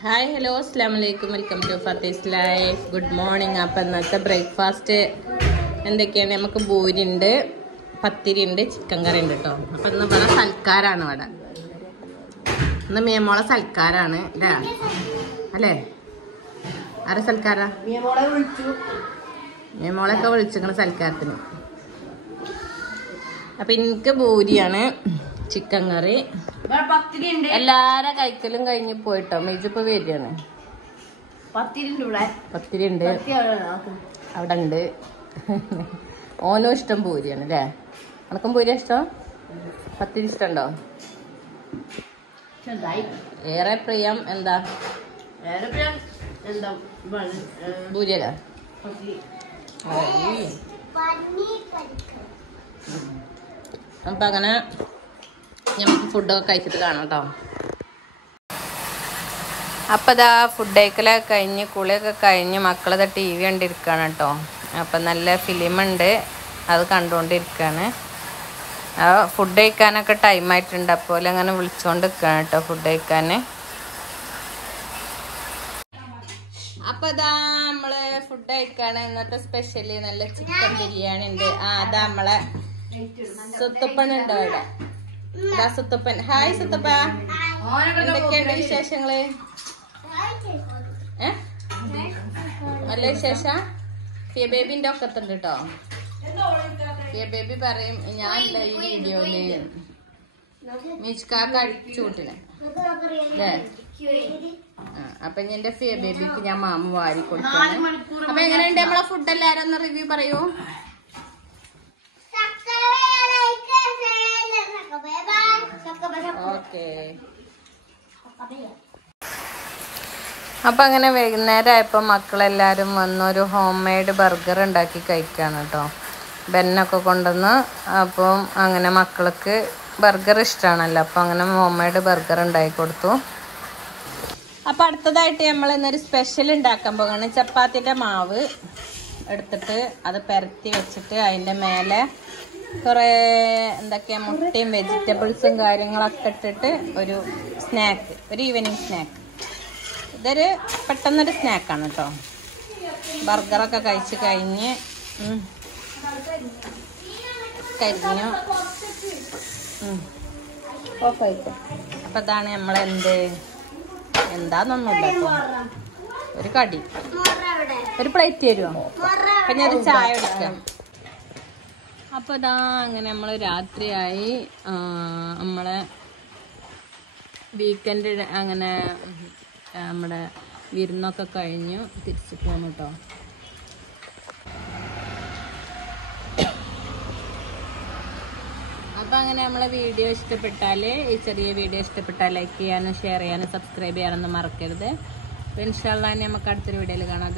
Hi hello അസ്സലാമലൈക്കും welcome to Fathi's life. Good morning. അപ്പം ഇന്നത്തെ ബ്രേക്ക്ഫാസ്റ്റ് എന്തൊക്കെയാണ്? നമുക്ക് പൂരി ഉണ്ട്, പത്തിരി ഉണ്ട്, ചിക്കൻ കറി ഉണ്ട് കേട്ടോ. അപ്പം ഇന്ന് ഇവിടെ സൽക്കാരാണ്. ഇവിടെ ഇന്ന് മിയമോളെ സൽക്കാരാണ് അല്ലേ? ആരെ സൽക്കാരാ? മിയമോളൊക്കെ വിളിച്ചിരിക്കണ സൽക്കാരത്തിന്. അപ്പം എനിക്ക് പൂരിയാണ്, ചിക്കൻ കറി. എല്ലാരും കഴിക്കലും കഴിഞ്ഞ് പോയിട്ടോ. മേജിപ്പോ വരികയാണ്. പത്തിരി ഉണ്ട് അവിടെ ഉണ്ട്. ഓനോ ഇഷ്ടം പൂരിയാണ് അല്ലേ? അനക്കും പൂരി ഇഷ്ടം? പത്തിരി ഇഷ്ടമുണ്ടോ? ഏറെ പ്രിയം എന്താ? പൂരിയല്ല. അപ്പൊ അങ്ങനെ നമുക്ക് ഫുഡൊക്കെ കഴിച്ചിട്ട് കാണാം കേട്ടോ. അപ്പം ഇതാ ഫുഡ് കഴിക്കലൊക്കെ കഴിഞ്ഞ് കുളിയൊക്കെ കഴിഞ്ഞ് മക്കളിത് TV കണ്ടിരിക്കുകയാണ് കേട്ടോ. അപ്പം നല്ല ഫിലിമുണ്ട്, അത് കണ്ടുകൊണ്ടിരിക്കുകയാണ്. ഫുഡ് കഴിക്കാനൊക്കെ ടൈമായിട്ടുണ്ട്. അപ്പോൾ അങ്ങനെ വിളിച്ചുകൊണ്ട് നിൽക്കുകയാണ് കേട്ടോ ഫുഡ് കഴിക്കാൻ. അപ്പം ഇതാ നമ്മള് ഫുഡ് കഴിക്കാണ്. ഇന്നത്തെ സ്പെഷ്യല് നല്ല ചിക്കൻ ബിരിയാണി ഉണ്ട്. അതാ നമ്മളെ സുത്തപ്പനുണ്ടോ ഇവിടെ? സുത്തപ്പൻ. ഹായ് സുത്തപ്പ, എന്തൊക്കെയുണ്ട് വിശേഷങ്ങള്? നല്ല വിശേഷം. ഫിയ ബേബിന്റെ ഒക്കത്തുണ്ട് കേട്ടോ. ഫിയ ബേബി പറയും ഞാൻ ഈ വീഡിയോയില് മിച്ച്കാക്ക് അടിച്ചു കൂട്ടിനെ അല്ലേ? അപ്പൊ എന്റെ ഫിയ ബേബിക്ക് ഞാൻ മാമ വാരി കൊടുക്കാണ്. അപ്പൊ എങ്ങനെയുണ്ട് നമ്മളെ ഫുഡ്? എല്ലാരും ഒന്ന് റിവ്യൂ പറയൂ. ഓക്കെ. അപ്പൊ അങ്ങനെ വൈകുന്നേരം ആയപ്പോ മക്കളെല്ലാരും വന്നൊരു ഹോം മെയ്ഡ് ബർഗർ ഉണ്ടാക്കി കഴിക്കാണ് കേട്ടോ. ബെന്നൊക്കെ കൊണ്ടുവന്ന്. അപ്പം അങ്ങനെ മക്കൾക്ക് ബർഗർ ഇഷ്ടമാണല്ലോ. അപ്പം അങ്ങനെ ഹോം മെയ്ഡ് ബർഗർ ഉണ്ടാക്കി കൊടുത്തു. അപ്പൊ അടുത്തതായിട്ട് നമ്മൾ ഇന്നൊരു സ്പെഷ്യൽ ഉണ്ടാക്കാൻ പോകണം. ചപ്പാത്തിൻ്റെ മാവ് എടുത്തിട്ട് അത് പരത്തി വെച്ചിട്ട് അതിൻ്റെ മേലെ കുറേ എന്തൊക്കെയാ മുട്ടയും വെജിറ്റബിൾസും കാര്യങ്ങളൊക്കെ ഇട്ടിട്ട് ഒരു സ്നാക്ക്, ഒരു ഈവനിങ് സ്നാക്ക്. ഇതൊരു പെട്ടെന്നൊരു സ്നാക്കാണ് കേട്ടോ. ബർഗറൊക്കെ കഴിച്ച് കഴിഞ്ഞ് കഴിഞ്ഞു. അപ്പം ഇതാണ് നമ്മളെന്ത് എന്താന്നൊന്നുമില്ല കേട്ടോ. ഒരു കടി, ഒരു പ്ലേറ്റ് തരുമോ? അപ്പം ഞാനൊരു ചായ കുടിക്കാം. അപ്പോൾ ഇതാ അങ്ങനെ നമ്മൾ രാത്രിയായി. നമ്മളെ വീക്കെൻഡ് അങ്ങനെ നമ്മുടെ വിരുന്നൊക്കെ കഴിഞ്ഞു തിരിച്ചു പോന്നു കേട്ടോ. അപ്പോൾ അങ്ങനെ നമ്മളെ വീഡിയോ ഇഷ്ടപ്പെട്ടാൽ, ഈ ചെറിയ വീഡിയോ ഇഷ്ടപ്പെട്ടാൽ ലൈക്ക് ചെയ്യാനും ഷെയർ ചെയ്യാനും സബ്സ്ക്രൈബ് ചെയ്യാനൊന്നും മറക്കരുത്. അപ്പോൾ ഇൻഷാ അല്ലാഹ് നമുക്ക് അടുത്തൊരു വീഡിയോയിൽ കാണാം.